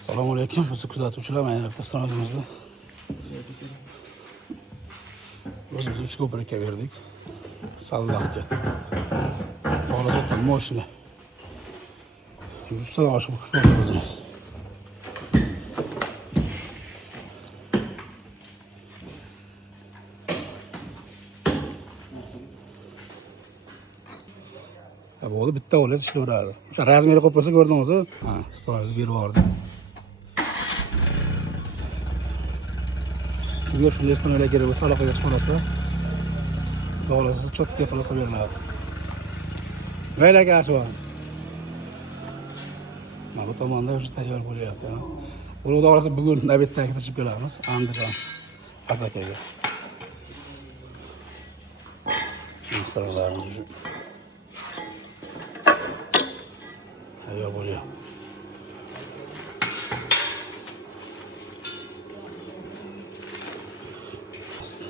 Assalomu alaykum, bizni kuzatuvchilar, mana yerda stendimizda o'zimiz 3 ko'prikka berdik. Salvaqga. Hozirda mashina. Yurishdan oshib o'zimiz. Bo'ldi, bitta o'lat ishlayveradi. O'sha razmeri qolib qolsa ko'rdingizmi? Ha, stendimizni berib yubordik. Shunga shunday stendlar kerak bo'lsa, aloqaga chiqolasa, davlatda cho'tga qilib qo'yiladi. Mayli aka, mana bu tomonda o'sha tayyor bo'lyapti. Buni davlatda bugun navbatdan kirishib kelamiz, Andijon Asakaga. Insonlarimiz uchun tayyor bo'lyapti.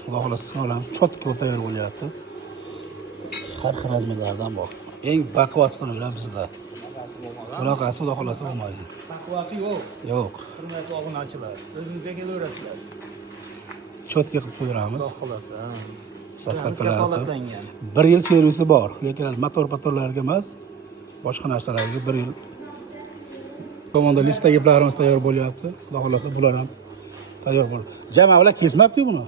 Xudo xolasa sog'lom, cho'tka tayyor bo'lyapti. Har xil razmerlardan bor. Eng baquvvat stollar bizda. Bunaqasi xudo xolasa bo'lmaydi. Baquvvati yo'q. Yo'q. Hurmatli obunachilar, o'zimizga kelaverasizlar. Cho'tka qilib qo'yamiz. Xudo xolasa. Kafolatlangan. 1 yil servisi bor, lekin motor-patorlarga emas, boshqa narsalarga 1 yil. Tomonda listdagi gaplarimiz tayyor bo'lyapti. Xudo xolasa bular ham tayyor bo'ladi. Jamoa bilan kesmabdi buni.